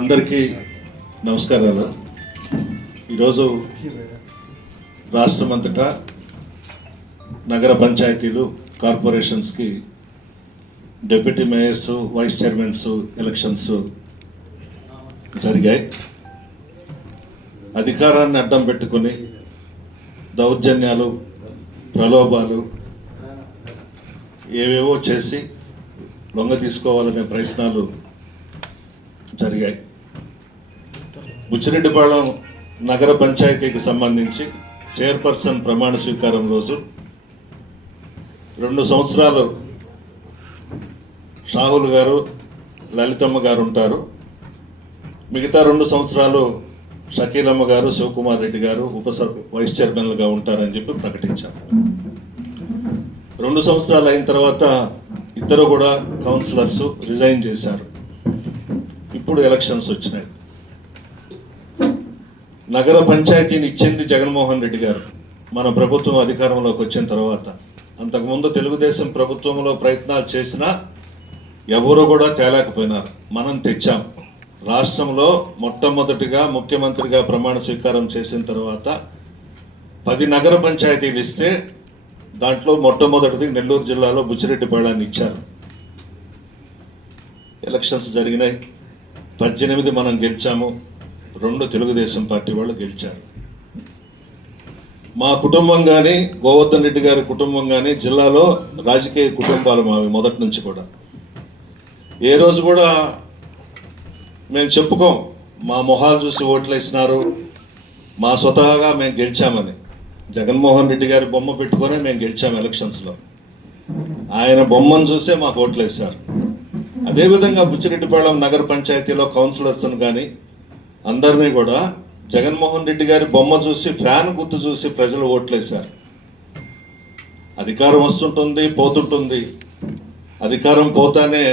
అందరికీ నమస్కారాలు. ఈరోజు రాష్ట్రమంతటా నగర పంచాయతీలు, కార్పొరేషన్స్కి deputy mayors, vice chairmans elections జరిగాయి. అధికారాన్ని అడ్డం పెట్టుకొని దౌర్జన్యాలు, ప్రలోభాలు ఏవేవో చేసి లొంగ తీసుకోవాలనే ప్రయత్నాలు జరిగాయి. బుచ్చిరెడ్డిపాళెం నగర పంచాయతీకి సంబంధించి చైర్పర్సన్ ప్రమాణ స్వీకారం రోజు 2 సంవత్సరాలు షాహుల్ గారు, లలితమ్మ గారు ఉంటారు. మిగతా 2 సంవత్సరాలు షకీలమ్మ గారు, శివకుమార్ రెడ్డి గారు వైస్ చైర్మన్లుగా ఉంటారని చెప్పి ప్రకటించారు. 2 సంవత్సరాలు అయిన తర్వాత ఇద్దరు కూడా కౌన్సిలర్స్ రిజైన్ చేశారు. ఇప్పుడు ఎలక్షన్స్ వచ్చినాయి. నగర పంచాయతీని ఇచ్చింది జగన్మోహన్ రెడ్డి గారు మన ప్రభుత్వం అధికారంలోకి వచ్చిన తర్వాత. అంతకుముందు తెలుగుదేశం ప్రభుత్వంలో ప్రయత్నాలు చేసినా ఎవరు కూడా తేలేకపోయినారు. మనం తెచ్చాం. రాష్ట్రంలో మొట్టమొదటిగా ముఖ్యమంత్రిగా ప్రమాణ స్వీకారం చేసిన తర్వాత 10 నగర పంచాయతీలు ఇస్తే దాంట్లో మొట్టమొదటిది నెల్లూరు జిల్లాలో బుచ్చిరెడ్డిపాళెన్ని ఇచ్చారు. ఎలక్షన్స్ జరిగినాయి. 18 మనం గెలిచాము, 2 తెలుగుదేశం పార్టీ వాళ్ళు గెలిచారు. మా కుటుంబం కానీ, గోవర్ధన్ రెడ్డి గారి కుటుంబం కానీ జిల్లాలో రాజకీయ కుటుంబాలు మావి మొదటి నుంచి కూడా. ఏ రోజు కూడా మేము చెప్పుకోం మా మొహాలు చూసి ఓట్లు వేసినారు, మా స్వతహాగా మేము గెలిచామని. జగన్మోహన్ రెడ్డి గారి బొమ్మ పెట్టుకొని మేము గెలిచాము ఎలక్షన్స్లో. ఆయన బొమ్మను చూసే మాకు ఓట్లు వేశారు. అదేవిధంగా బుచ్చిరెడ్డిపాళెం నగర పంచాయతీలో కౌన్సిలర్స్ను కానీ అందరినీ కూడా జగన్మోహన్ రెడ్డి గారి బొమ్మ చూసి, ఫ్యాన్ గుర్తు చూసి ప్రజలు ఓట్లేశారు. అధికారం వస్తుంటుంది, పోతుంటుంది. అధికారం పోతానే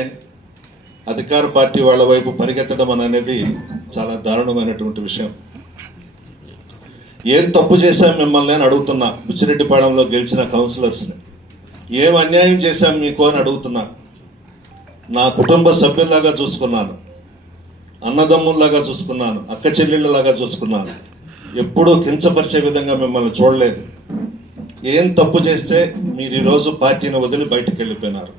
అధికార పార్టీ వాళ్ళ వైపు పరిగెత్తడం అనేది చాలా దారుణమైనటువంటి విషయం. ఏం తప్పు చేశాం మిమ్మల్ని అని అడుగుతున్నా. బుచ్చిరెడ్డిపాళెంలో గెలిచిన కౌన్సిలర్స్ని ఏం అన్యాయం చేశాం మీకు అని అడుగుతున్నా. నా కుటుంబ సభ్యుల్లాగా చూసుకున్నాను, అన్నదమ్ముల్లాగా చూసుకున్నాను, అక్క చెల్లెళ్ళలాగా చూసుకున్నాను. ఎప్పుడూ కించపరిచే విధంగా మిమ్మల్ని చూడలేదు. ఏం తప్పు చేస్తే మీరు ఈరోజు పార్టీని వదిలి బయటకు వెళ్ళిపోయినారు?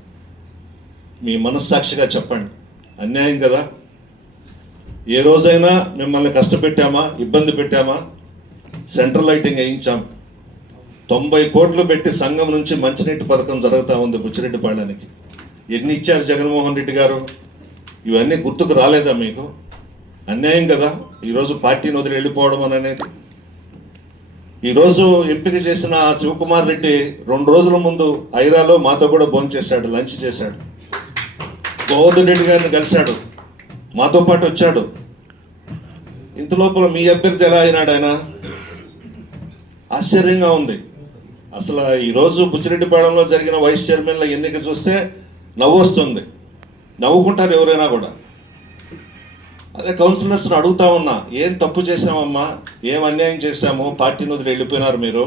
మీ మనస్సాక్షిగా చెప్పండి. అన్యాయం కదా. ఏ రోజైనా మిమ్మల్ని కష్టపెట్టామా, ఇబ్బంది పెట్టామా? Central lighting వేయించాం. 90 కోట్లు పెట్టి సంఘం నుంచి మంచినీటి పథకం జరుగుతూ ఉంది బుచ్చిరెడ్డిపాళెనికి. ఎన్ని ఇచ్చారు జగన్మోహన్ రెడ్డి గారు? ఇవన్నీ గుర్తుకు రాలేదా మీకు? అన్యాయం కదా ఈరోజు పార్టీని వదిలి వెళ్ళిపోవడం అనేది. ఈరోజు ఎంపిక చేసిన శివకుమార్ రెడ్డి 2 రోజుల ముందు ఐరాలో మాతో కూడా భోజనం చేశాడు, లంచ్ చేశాడు. గోవర్ధన్ రెడ్డి గారిని కలిశాడు, మాతో పాటు వచ్చాడు. ఇంత లోపల మీ అభ్యర్థి ఎలా అయినాడు ఆయన? ఆశ్చర్యంగా ఉంది. అసలు ఈరోజు బుచ్చిరెడ్డిపాళెంలో జరిగిన వైస్ చైర్మన్ల ఎన్నిక చూస్తే నవ్వు వస్తుంది. నవ్వుకుంటారు ఎవరైనా కూడా. అదే కౌన్సిలర్స్ని అడుగుతా ఉన్నా, ఏం తప్పు చేశామమ్మా, ఏం అన్యాయం చేశాము, పార్టీని వదిలి వెళ్ళిపోయినారు మీరు?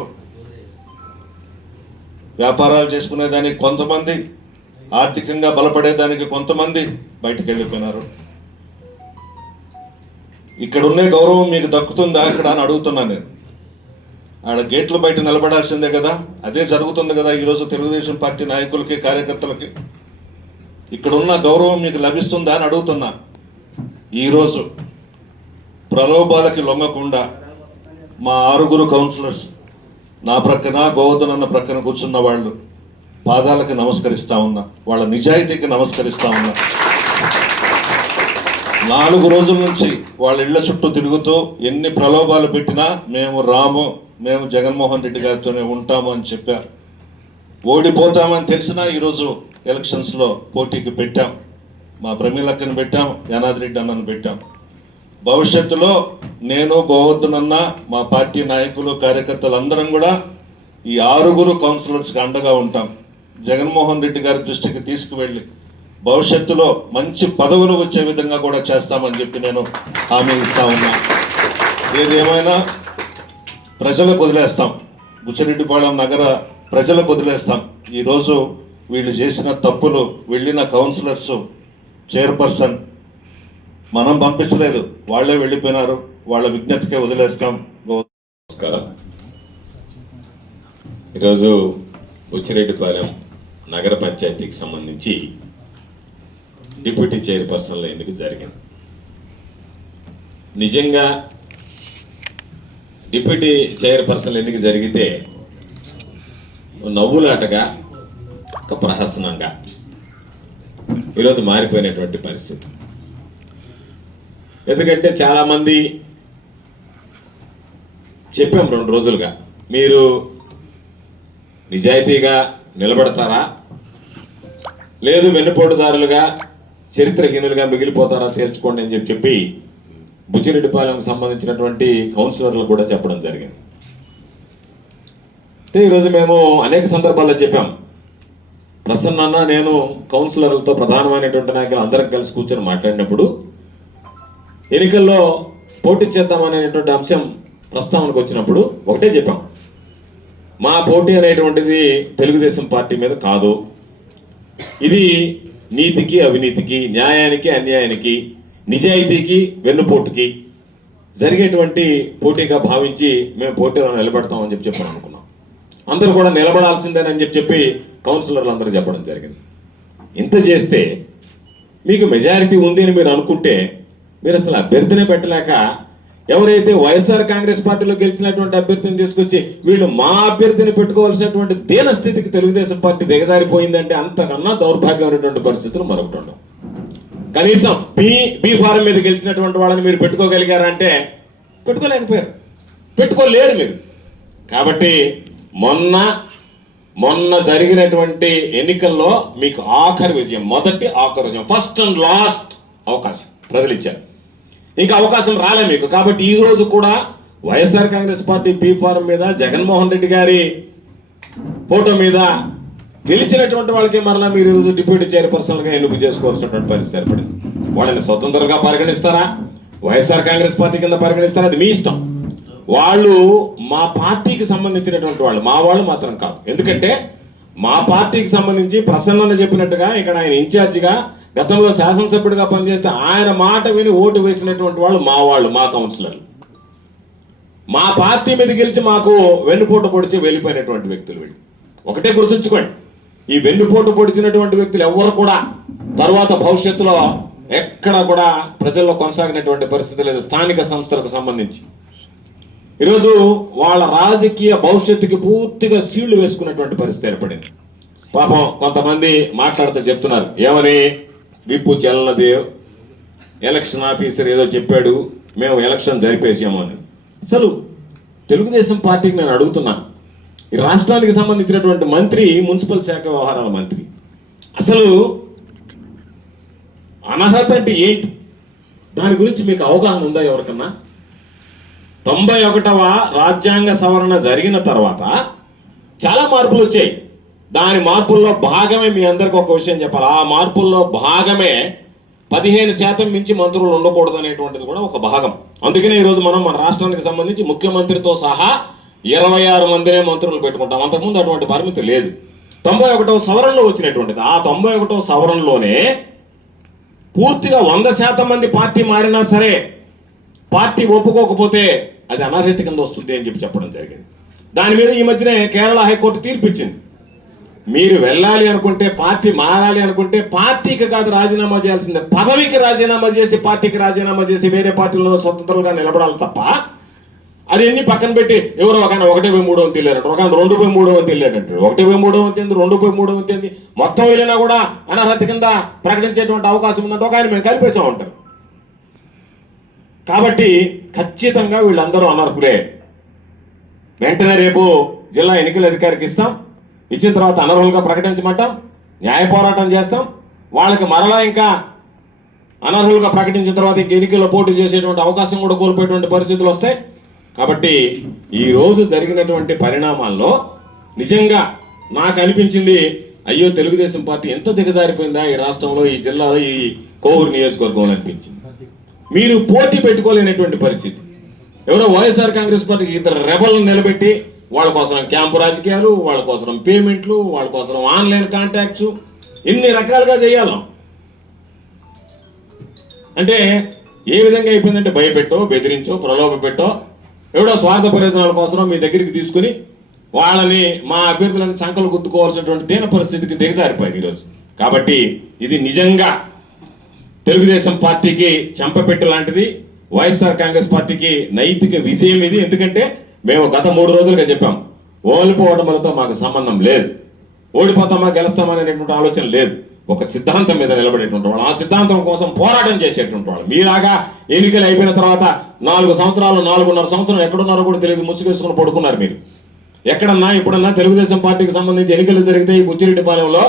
వ్యాపారాలు చేసుకునేదానికి కొంతమంది, ఆర్థికంగా బలపడేదానికి కొంతమంది బయటకు వెళ్ళిపోయినారు. ఇక్కడ ఉండే గౌరవం మీకు దక్కుతుందా ఇక్కడ అని అడుగుతున్నా నేను. ఆడ గేట్ల బయట నిలబడాల్సిందే కదా. అదే జరుగుతుంది కదా ఈరోజు తెలుగుదేశం పార్టీ నాయకులకి, కార్యకర్తలకి. ఇక్కడ ఉన్న గౌరవం మీకు లభిస్తుందా అని అడుగుతున్నా. ఈరోజు ప్రలోభాలకి లొంగకుండా మా 6 కౌన్సిలర్స్ నా ప్రక్కన, గోవర్ధన్ అన్న ప్రక్కన కూర్చున్న వాళ్ళు పాదాలకి నమస్కరిస్తా ఉన్నా, వాళ్ళ నిజాయితీకి నమస్కరిస్తా ఉన్నా. 4 రోజుల నుంచి వాళ్ళ ఇళ్ల చుట్టూ తిరుగుతూ ఎన్ని ప్రలోభాలు పెట్టినా మేము రాము, మేము జగన్మోహన్ రెడ్డి గారితోనే ఉంటాము అని చెప్పారు. ఓడిపోతామని తెలిసినా ఈరోజు ఎలక్షన్స్లో పోటీకి పెట్టాం. మా ప్రమీలక్కని పెట్టాం, యానాది రెడ్డి అన్నను పెట్టాం. భవిష్యత్తులో నేను, గోవర్ధన్ అన్న, మా పార్టీ నాయకులు, కార్యకర్తలు అందరం కూడా ఈ 6 కౌన్సిలర్స్కి అండగా ఉంటాం. జగన్మోహన్ రెడ్డి గారి దృష్టికి తీసుకువెళ్ళి భవిష్యత్తులో మంచి పదవులు వచ్చే విధంగా కూడా చేస్తామని చెప్పి నేను హామీ ఇస్తా ఉన్నా. ఏదేమైనా ప్రజలకు వదిలేస్తాం. బుచ్చిరెడ్డిపాళెం నగర ప్రజలకు వదిలేస్తాం. ఈరోజు వీళ్ళు చేసిన తప్పులు, వెళ్ళిన కౌన్సిలర్స్, చైర్పర్సన్ మనం పంపించలేదు, వాళ్ళే వెళ్ళిపోయినారు, వాళ్ళ విజ్ఞతకే వదిలేస్తాం. నమస్కారం. ఈరోజు బుచ్చిరెడ్డిపాలెం నగర పంచాయతీకి సంబంధించి డిప్యూటీ చైర్పర్సన్ల ఎన్నిక జరిగింది. నిజంగా డిప్యూటీ చైర్పర్సన్ల ఎన్నిక జరిగితే నవ్వులాటగా, ఒక ప్రహసనంగా ఈరోజు మారిపోయినటువంటి పరిస్థితి. ఎందుకంటే చాలామంది చెప్పాం 2 రోజులుగా, మీరు నిజాయితీగా నిలబడతారా, లేదు వెన్నుపోటుదారులుగా చరిత్రహీనులుగా మిగిలిపోతారా తేల్చుకోండి అని చెప్పి బుచ్చిరెడ్డిపాలెంకు సంబంధించినటువంటి కౌన్సిలర్లు కూడా చెప్పడం జరిగింది. ఈరోజు మేము అనేక సందర్భాల్లో చెప్పాం, ప్రసన్న నేను కౌన్సిలర్లతో ప్రధానమైనటువంటి నాయకులు అందరం కలిసి కూర్చొని మాట్లాడినప్పుడు ఎన్నికల్లో పోటీ చేద్దామనేటువంటి అంశం ప్రస్తావనకు వచ్చినప్పుడు ఒకటే చెప్పాం, మా పోటీ అనేటువంటిది తెలుగుదేశం పార్టీ మీద కాదు, ఇది నీతికి అవినీతికి, న్యాయానికి అన్యాయానికి, నిజాయితీకి వెన్నుపోటుకి జరిగేటువంటి పోటీగా భావించి మేము పోటీలో నిలబడతామని చెప్పి అనుకున్నాం. అందరూ కూడా నిలబడాల్సిందేనని చెప్పి కౌన్సిలర్లు అందరూ చెప్పడం జరిగింది. ఇంత చేస్తే మీకు మెజారిటీ ఉంది అని మీరు అనుకుంటే మీరు అసలు అభ్యర్థినే పెట్టలేక, ఎవరైతే వైఎస్ఆర్ కాంగ్రెస్ పార్టీలో గెలిచినటువంటి అభ్యర్థిని తీసుకొచ్చి వీళ్ళు మా అభ్యర్థిని పెట్టుకోవాల్సినటువంటి దీన స్థితికి తెలుగుదేశం పార్టీ దిగజారిపోయిందంటే అంతకన్నా దౌర్భాగ్యమైనటువంటి పరిస్థితులు మరొకటి ఉండవు. కనీసం బీ ఫారం మీద గెలిచినటువంటి వాళ్ళని మీరు పెట్టుకోగలిగారంటే పెట్టుకోలేకపోయారు, పెట్టుకోలేరు మీరు. కాబట్టి మొన్న జరిగినటువంటి ఎన్నికల్లో మీకు ఆఖరి విజయం, ఆఖరి విజయం, ఫస్ట్ అండ్ లాస్ట్ అవకాశం ప్రజలు ఇచ్చారు. ఇంకా అవకాశం రాలే మీకు. కాబట్టి ఈ రోజు కూడా YSR Congress party B form మీద జగన్మోహన్ రెడ్డి గారి ఫోటో మీద గెలిచినటువంటి వాళ్ళకి మరలా మీరు ఈరోజు డిప్యూటీ చైర్పర్సన్గా ఎన్నిక చేసుకోవాల్సినటువంటి పరిస్థితి ఏర్పడింది. వాళ్ళని స్వతంత్రంగా పరిగణిస్తారా, వైఎస్ఆర్ కాంగ్రెస్ పార్టీ కింద పరిగణిస్తారా, అది మీ ఇష్టం. వాళ్ళు మా పార్టీకి సంబంధించినటువంటి వాళ్ళు, మా వాళ్ళు మాత్రం కాదు. ఎందుకంటే మా పార్టీకి సంబంధించి ప్రసన్న చెప్పినట్టుగా ఇక్కడ ఆయన ఇన్ఛార్జిగా గతంలో శాసనసభ్యుడిగా పనిచేస్తే ఆయన మాట విని ఓటు వేసినటువంటి వాళ్ళు, మా కౌన్సిలర్లు. మా పార్టీ మీద గెలిచి మాకు వెన్నుపోటు పొడిచి వెళ్ళిపోయినటువంటి వ్యక్తులు వీళ్ళు. ఒకటే గుర్తుంచుకోండి, ఈ వెన్నుపోటు పొడిచినటువంటి వ్యక్తులు ఎవరు కూడా తర్వాత భవిష్యత్తులో ఎక్కడ కూడా ప్రజల్లో కొనసాగినటువంటి పరిస్థితి లేదు. స్థానిక సంస్థలకు సంబంధించి ఈరోజు వాళ్ళ రాజకీయ భవిష్యత్తుకి పూర్తిగా సీళ్లు వేసుకున్నటువంటి పరిస్థితి ఏర్పడింది. పాపం కొంతమంది మాట్లాడుతూ చెప్తున్నారు, ఏమని, విప్పు జల్లదేవ్ ఎలక్షన్ ఆఫీసర్ ఏదో చెప్పాడు, మేము ఎలక్షన్ జరిపేసాము అని. అసలు తెలుగుదేశం పార్టీకి నేను అడుగుతున్నాను, ఈ రాష్ట్రానికి సంబంధించినటువంటి మంత్రి, మున్సిపల్ శాఖ వ్యవహారాల మంత్రి, అసలు అనర్హత అంటే ఏంటి, దాని గురించి మీకు అవగాహన ఉందా ఎవరికన్నా? 91వ రాజ్యాంగ సవరణ జరిగిన తర్వాత చాలా మార్పులు వచ్చాయి. దాని మార్పుల్లో భాగమే మీ అందరికి ఒక విషయం చెప్పాలి, ఆ మార్పుల్లో భాగమే 15% మించి మంత్రులు ఉండకూడదు అనేటువంటిది కూడా ఒక భాగం. అందుకనే ఈరోజు మనం మన రాష్ట్రానికి సంబంధించి ముఖ్యమంత్రితో సహా 26 మందినే మంత్రులు పెట్టుకుంటాం. అంతకుముందు అటువంటి పరిమితి లేదు. 91వ సవరణలో వచ్చినటువంటిది. ఆ 91వ సవరణలోనే పూర్తిగా 100% మంది పార్టీ మారినా సరే పార్టీ ఒప్పుకోకపోతే అది అనర్హత కింద వస్తుంది అని చెప్పడం జరిగింది. దాని మీద ఈ మధ్యనే కేరళ హైకోర్టు తీర్పు ఇచ్చింది. మీరు వెళ్ళాలి అనుకుంటే, పార్టీ మారాలి అనుకుంటే పార్టీకి కాదు రాజీనామా చేయాల్సిందే, పదవికి రాజీనామా చేసి, పార్టీకి రాజీనామా చేసి వేరే పార్టీలలో స్వతంత్రంగా నిలబడాలి తప్ప అది ఎన్ని పక్కన పెట్టి ఎవరో ఒక 1/3 వంతు వెళ్ళారంట, ఒక 2/3 వంతు వెళ్ళాడంటారు. 1/3 వంతు ఏంది, 2/3 వంతు ఏంది, మొత్తం వెళ్ళినా కూడా అనర్హత కింద ప్రకటించేటువంటి అవకాశం ఉందంటే ఒక ఆయన మేము కలిపేసాం ఉంటారు. కాబట్టి ఖచ్చితంగా వీళ్ళందరూ అనర్హులే. వెంటనే రేపు జిల్లా ఎన్నికల అధికారికి ఇస్తాం, ఇచ్చిన తర్వాత అనర్హులుగా ప్రకటించమంటాం, న్యాయ పోరాటం చేస్తాం. వాళ్ళకి మరలా ఇంకా అనర్హులుగా ప్రకటించిన తర్వాత ఇంక ఎన్నికల్లో పోటీ చేసేటువంటి అవకాశం కూడా కోల్పోయేటువంటి పరిస్థితులు వస్తాయి. కాబట్టి ఈ రోజు జరిగినటువంటి పరిణామాల్లో నిజంగా నాకు అనిపించింది, అయ్యో తెలుగుదేశం పార్టీ ఎంత దిగజారిపోయిందా ఈ రాష్ట్రంలో, ఈ జిల్లాలో, ఈ కోవూరు నియోజకవర్గంలో అనిపించింది. మీరు పోటీ పెట్టుకోలేనటువంటి పరిస్థితి. ఎవరో వైఎస్ఆర్ కాంగ్రెస్ పార్టీకి 2 రెబల్ని నిలబెట్టి వాళ్ళ కోసం క్యాంపు రాజకీయాలు, వాళ్ళ కోసం పేమెంట్లు, వాళ్ళ కోసం ఆన్లైన్ కాంటాక్ట్స్, ఇన్ని రకాలుగా చేయాలి. అంటే ఏ విధంగా అయిపోయిందంటే భయపెట్టో, బెదిరించో, ప్రలోభ పెట్టో, ఎవడో స్వార్థ ప్రయోజనాల కోసం మీ దగ్గరికి తీసుకుని వాళ్ళని మా అభ్యర్థులను సంకలు గుర్తుకోవాల్సినటువంటి దీన పరిస్థితికి దిగజారిపోయింది ఈరోజు. కాబట్టి ఇది నిజంగా తెలుగుదేశం పార్టీకి చెంపపెట్టు లాంటిది, వైఎస్ఆర్ కాంగ్రెస్ పార్టీకి నైతిక విజయం ఇది. ఎందుకంటే మేము గత 3 రోజులుగా చెప్పాం, ఓడిపోవడంతో మాకు సంబంధం లేదు, ఓడిపోతామా గెలుస్తామా అనేటువంటి ఆలోచన లేదు. ఒక సిద్ధాంతం మీద నిలబడేటువంటి వాళ్ళు, ఆ సిద్ధాంతం కోసం పోరాటం చేసేటువంటి వాళ్ళు. మీలాగా ఎన్నికలు అయిపోయిన తర్వాత 4 సంవత్సరాలు, 4.5 సంవత్సరం ఎక్కడున్నారో కూడా తెలియదు, ముసుగేసుకుని పడుకున్నారు మీరు. ఎక్కడన్నా ఇప్పుడన్నా తెలుగుదేశం పార్టీకి సంబంధించి ఎన్నికలు జరిగితే ఈ బుచ్చిరెడ్డిపాలెంలో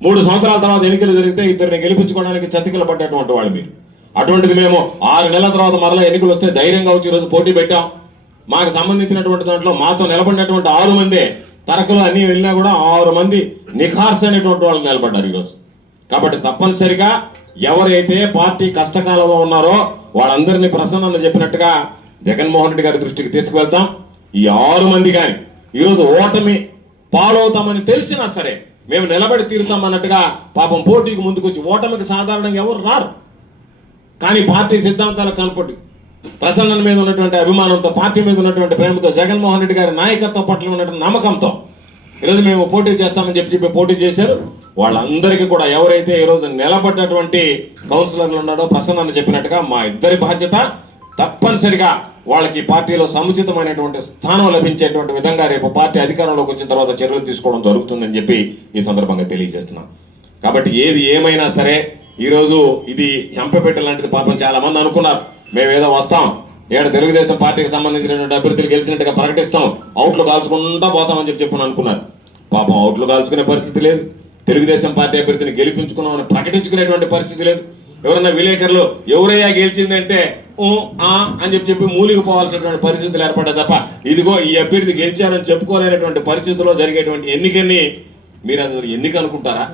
3 సంవత్సరాల తర్వాత ఎన్నికలు జరిగితే ఇద్దరిని గెలిపించుకోవడానికి చతికిల పడ్డటువంటి వాళ్ళు మీరు. అటువంటిది మేము 6 నెలల తర్వాత మరలా ఎన్నికలు వస్తే ధైర్యంగా వచ్చి ఈరోజు పోటీ పెట్టాం. మాకు సంబంధించినటువంటి దాంట్లో మాతో నిలబడినటువంటి 6 మంది తరకలు అన్ని వెళ్ళినా కూడా 6 మంది నిఖార్స్ అనేటువంటి వాళ్ళు నిలబడ్డారు ఈరోజు. కాబట్టి తప్పనిసరిగా ఎవరైతే పార్టీ కష్టకాలంలో ఉన్నారో వాళ్ళందరినీ ప్రసన్న చెప్పినట్టుగా జగన్మోహన్ రెడ్డి గారి దృష్టికి తీసుకువెళ్తాం. ఈ 6 మంది కానీ ఈరోజు ఓటమి పాలవుతామని తెలిసినా సరే మేము నిలబడి తీరుతామన్నట్టుగా పాపం పోటీకి ముందుకొచ్చి, ఓటమికి సాధారణంగా ఎవరు రారు, కానీ పార్టీ సిద్ధాంతాలకు కనపడి ప్రసన్న మీద ఉన్నటువంటి అభిమానంతో, పార్టీ మీద ఉన్నటువంటి ప్రేమతో, జగన్మోహన్ రెడ్డి గారి నాయకత్వం పట్ల ఉన్నటువంటి నమ్మకంతో ఈరోజు మేము పోటీ చేస్తామని చెప్పి పోటీ చేశారు. వాళ్ళందరికీ కూడా ఎవరైతే ఈరోజు నిలబడ్డటువంటి కౌన్సిలర్లు ఉన్నారో ప్రసన్న చెప్పినట్టుగా మా ఇద్దరి బాధ్యత తప్పనిసరిగా వాళ్ళకి పార్టీలో సముచితమైనటువంటి స్థానం లభించేటువంటి విధంగా రేపు పార్టీ అధికారంలోకి వచ్చిన తర్వాత చర్యలు తీసుకోవడం జరుగుతుందని చెప్పి ఈ సందర్భంగా తెలియజేస్తున్నాం. కాబట్టి ఏది ఏమైనా సరే ఈరోజు ఇది చంపపెట్ట లాంటిది. పాపం చాలా మంది అనుకున్నారు మేమేదో వస్తాం, ఏడు తెలుగుదేశం పార్టీకి సంబంధించినటువంటి అభ్యర్థులు గెలిచినట్టుగా ప్రకటిస్తాం, అవుట్లు కాల్చుకుంటా పోతామని చెప్పి అనుకున్నారు. పాపం అవుట్లు కాల్చుకునే పరిస్థితి లేదు, తెలుగుదేశం పార్టీ అభ్యర్థిని గెలిపించుకున్నామని ప్రకటించుకునేటువంటి పరిస్థితి లేదు. ఎవరన్నా విలేకరులు ఎవరయ్యా గెలిచిందంటే అని చెప్పి మూలికి పోవాల్సినటువంటి పరిస్థితులు ఏర్పడ్డాయి తప్ప ఇదిగో ఈ అభ్యర్థి గెలిచారని చెప్పుకోలేనటువంటి పరిస్థితుల్లో జరిగేటువంటి ఎన్నికని మీరు అసలు ఎన్నిక అనుకుంటారా?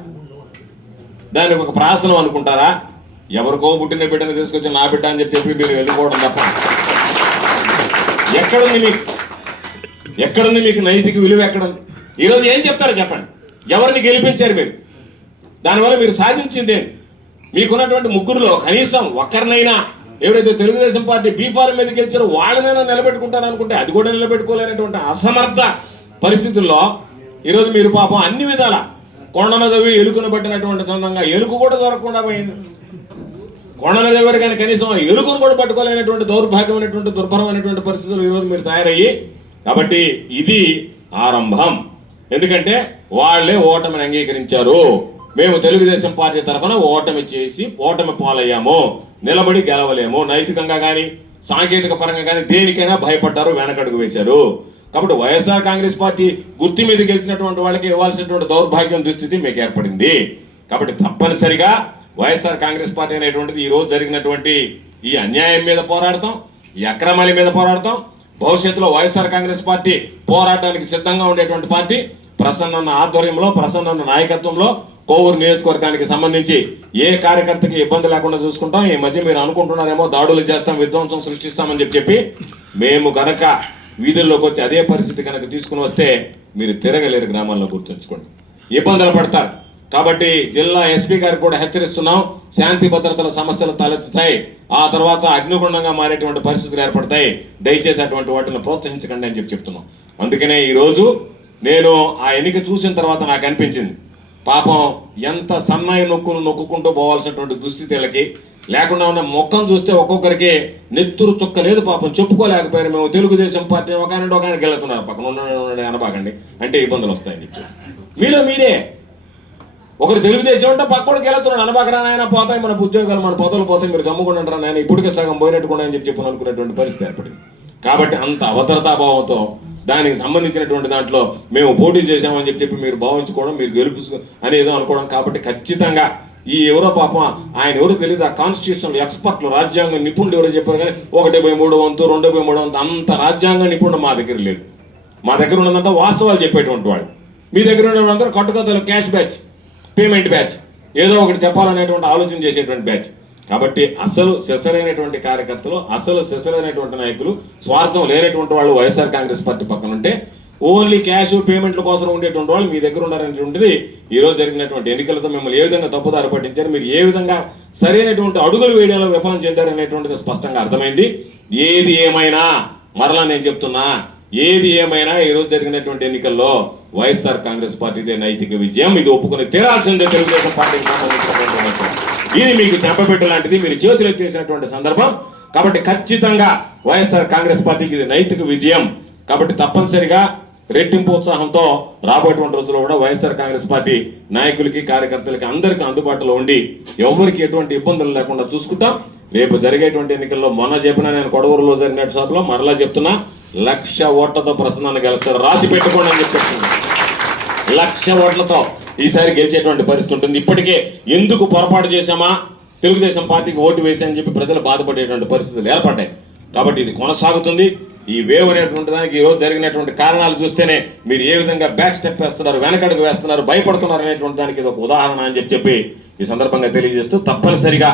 దానికి ఒక ప్రాసనం అనుకుంటారా? ఎవరికో పుట్టిన బిడ్డను తీసుకొచ్చి నా బిడ్డ అని చెప్పి మీరు వెళ్ళిపోవడం తప్ప ఎక్కడుంది మీకు నైతిక విలువ? ఎక్కడుంది? ఈరోజు ఏం చెప్తారో చెప్పండి. ఎవరిని గెలిపించారు మీరు? దానివల్ల మీరు సాధించింది మీకున్నటువంటి ముగ్గురులో కనీసం ఒక్కరినైనా ఎవరైతే తెలుగుదేశం పార్టీ బీఫారం మీద గెలిచారో వాళ్ళనైనా నిలబెట్టుకుంటారనుకుంటే అది కూడా నిలబెట్టుకోలేనటువంటి అసమర్థ పరిస్థితుల్లో ఈరోజు మీరు పాపం అన్ని విధాల కొండన దవ్వి ఎలుకను పట్టినటువంటి సందర్భంగా ఎలుక కూడా దొరకకుండా పోయింది. కొండన దవ్వారు కానీ కనీసం ఎలుకను కూడా పట్టుకోలేనటువంటి దౌర్భాగ్యమైనటువంటి దుర్భరమైనటువంటి పరిస్థితులు ఈరోజు మీరు తయారయ్యి. కాబట్టి ఇది ఆరంభం. ఎందుకంటే వాళ్లే ఓటమిని అంగీకరించారు. మేము తెలుగుదేశం పార్టీ తరఫున ఓటమి చేసి ఓటమి పాలయ్యాము, నిలబడి గెలవలేము, నైతికంగా కానీ సాంకేతిక పరంగా కానీ దేనికైనా భయపడ్డారు, వెనకడుగు వేశారు. కాబట్టి వైఎస్ఆర్ కాంగ్రెస్ పార్టీ గుర్తు మీద గెలిచినటువంటి వాళ్ళకి ఇవ్వాల్సినటువంటి దౌర్భాగ్యం దుస్థితి మీకు ఏర్పడింది. కాబట్టి తప్పనిసరిగా వైఎస్ఆర్ కాంగ్రెస్ పార్టీ అనేటువంటిది ఈ రోజు జరిగినటువంటి ఈ అన్యాయం మీద పోరాడతాం, ఈ అక్రమాల మీద పోరాడతాం. భవిష్యత్తులో వైఎస్ఆర్ కాంగ్రెస్ పార్టీ పోరాటానికి సిద్ధంగా ఉండేటువంటి పార్టీ. ప్రసన్న ఆధ్వర్యంలో, ప్రసన్న నాయకత్వంలో కోవూరు నియోజకవర్గానికి సంబంధించి ఏ కార్యకర్తకి ఇబ్బంది లేకుండా చూసుకుంటాం. ఈ మధ్య మీరు అనుకుంటున్నారేమో దాడులు చేస్తాం, విధ్వంసం సృష్టిస్తామని చెప్పి మేము గనక వీధుల్లోకి వచ్చి అదే పరిస్థితి కనుక తీసుకుని వస్తే మీరు తిరగలేరు. గ్రామాల్లో గుర్తుంచుకోండి, ఇబ్బందులు పడతారు. కాబట్టి జిల్లా ఎస్పీ గారికి కూడా హెచ్చరిస్తున్నాం, శాంతి భద్రతల సమస్యలు తలెత్తుతాయి, ఆ తర్వాత అగ్నిగుండంగా మారేటువంటి పరిస్థితులు ఏర్పడతాయి. దయచేసి అటువంటి వాటిని ప్రోత్సహించకండి అని చెప్తున్నాం. అందుకనే ఈరోజు నేను ఆ ఎన్నిక చూసిన తర్వాత నాకు అనిపించింది, పాపం ఎంత సన్నాయి నొక్కుంటూ పోవాల్సినటువంటి దుస్థితి వీళ్ళకి లేకుండా ఉన్న మొక్కను చూస్తే ఒక్కొక్కరికి నెత్తురు చుక్క లేదు. పాపం చెప్పుకోలేకపోయారు. మేము తెలుగుదేశం పార్టీ ఒక ఆయన గెలుతున్నారు, పక్కన ఉన్న అనబాకండి అంటే ఇబ్బందులు వస్తాయని చెప్పి మీలో మీరే ఒకరు తెలుగుదేశం అంటే పక్కడికి వెళ్తున్నాడు, అనబాకరా నాయన పోతాయి మన ఉద్యోగాలు, మన పదవులు పోతాయి, మీరు గమ్ముకుంటారా నాయన ఇప్పటికే సగం పోయినట్టుకుండా అని చెప్పి అనుకునేటువంటి పరిస్థితి ఏర్పడింది. కాబట్టి అంత అభద్రతాభావంతో దానికి సంబంధించినటువంటి దాంట్లో మేము పోటీ చేశామని చెప్పి మీరు భావించుకోవడం, మీరు గెలుపు అనేదో అనుకోవడం. కాబట్టి ఖచ్చితంగా ఈ ఎవరో పాపం ఆయన ఎవరో తెలియదు, ఆ కాన్స్టిట్యూషన్ ఎక్స్పర్ట్లు, రాజ్యాంగ నిపుణులు ఎవరో చెప్పారు కానీ 1/3 వంతు 2/3 వంతు అంత రాజ్యాంగ నిపుణులు మా దగ్గర లేదు. మా దగ్గర ఉన్నదంటే వాస్తవాలు చెప్పేటువంటి వాళ్ళు. మీ దగ్గర ఉన్నదంతా కట్టుకథలు, క్యాష్ బ్యాచ్, పేమెంట్ బ్యాచ్, ఏదో ఒకటి చెప్పాలనేటువంటి ఆలోచన చేసేటువంటి బ్యాచ్. కాబట్టి అసలు సెసరైనటువంటి కార్యకర్తలు, అసలు సెసరైనటువంటి నాయకులు, స్వార్థం లేనటువంటి వాళ్ళు వైఎస్ఆర్ కాంగ్రెస్ పార్టీ పక్కన ఉంటే ఓన్లీ క్యాష్ పేమెంట్ల కోసం ఉండేటువంటి వాళ్ళు మీ దగ్గర ఉన్నారనేటువంటిది ఈ రోజు జరిగినటువంటి ఎన్నికలతో మిమ్మల్ని ఏ విధంగా తప్పుదారి పట్టించారు, మీరు ఏ విధంగా సరైనటువంటి అడుగులు వేయడంలో విఫలం చెందారనేటువంటిది స్పష్టంగా అర్థమైంది. ఏది ఏమైనా మరలా నేను చెప్తున్నా, ఏది ఏమైనా ఈ రోజు జరిగినటువంటి ఎన్నికల్లో వైఎస్ఆర్ కాంగ్రెస్ పార్టీదే నైతిక విజయం. ఇది ఒప్పుకుని తీరాల్సిందే తెలుగుదేశం పార్టీకి సంబంధించినటువంటి. ఇది మీకు చెప్పబెట్టు లాంటిది, మీరు చేతులు ఎత్తేసినటువంటి సందర్భం. కాబట్టి ఖచ్చితంగా వైఎస్ఆర్ కాంగ్రెస్ పార్టీకి ఇది నైతిక విజయం. కాబట్టి తప్పనిసరిగా రెట్టింపు ఉత్సాహంతో రాబోయేటువంటి రోజుల్లో కూడా వైఎస్ఆర్ కాంగ్రెస్ పార్టీ నాయకులకి, కార్యకర్తలకి అందరికీ అందుబాటులో ఉండి ఎవరికి ఎటువంటి ఇబ్బందులు లేకుండా చూసుకుంటాం. రేపు జరిగేటువంటి ఎన్నికల్లో మొన్న చెప్పిన నేను కొడవూరులో జరిగిన సభలో మరలా చెప్తున్నా, 1,00,000 ఓట్లతో ప్రసన్నాన్ని గెలుస్తారు, రాసి పెట్టుకోండి అని చెప్తున్నా. 1,00,000 ఓట్లతో ఈసారి గెలిచేటువంటి పరిస్థితి ఉంటుంది. ఇప్పటికే ఎందుకు పొరపాటు చేశామా, తెలుగుదేశం పార్టీకి ఓటు వేసామని చెప్పి ప్రజలు బాధపడేటువంటి పరిస్థితులు ఏర్పడ్డాయి. కాబట్టి ఇది కొనసాగుతుంది. ఈ వేవ్ అనేటువంటి దానికి ఈ రోజు జరిగినటువంటి కారణాలు చూస్తేనే మీరు ఏ విధంగా బ్యాక్ స్టెప్ వేస్తున్నారు, వెనకడుగు వేస్తున్నారు, భయపడుతున్నారు అనేటువంటి దానికి ఇది ఒక ఉదాహరణ అని చెప్పి ఈ సందర్భంగా తెలియజేస్తూ, తప్పనిసరిగా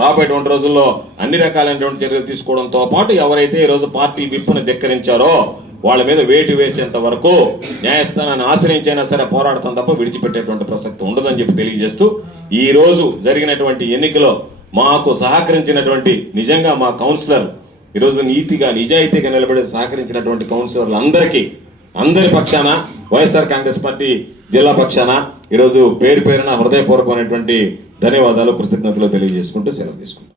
రాబోయేటువంటి రోజుల్లో అన్ని రకాలైనటువంటి చర్యలు తీసుకోవడంతో పాటు ఎవరైతే ఈ రోజు పార్టీ విప్పును ధిక్కరించారో వాళ్ళ మీద వేటు వేసేంత వరకు న్యాయస్థానాన్ని ఆశ్రయించైనా సరే పోరాడతాం తప్ప విడిచిపెట్టేటువంటి ప్రసక్తి ఉండదని చెప్పి తెలియజేస్తూ, ఈ రోజు జరిగినటువంటి ఎన్నికలో మాకు సహకరించినటువంటి నిజంగా మా కౌన్సిలర్ ఈరోజు నీతిగా నిజాయితీగా నిలబడి సహకరించినటువంటి కౌన్సిలర్లు అందరి పక్షాన వైఎస్ఆర్ కాంగ్రెస్ పార్టీ జిల్లా పక్షాన ఈరోజు పేరు పేరున హృదయపూర్వకమైనటువంటి ధన్యవాదాలు, కృతజ్ఞతలు తెలియజేసుకుంటూ సెలవు తీసుకుంటాం.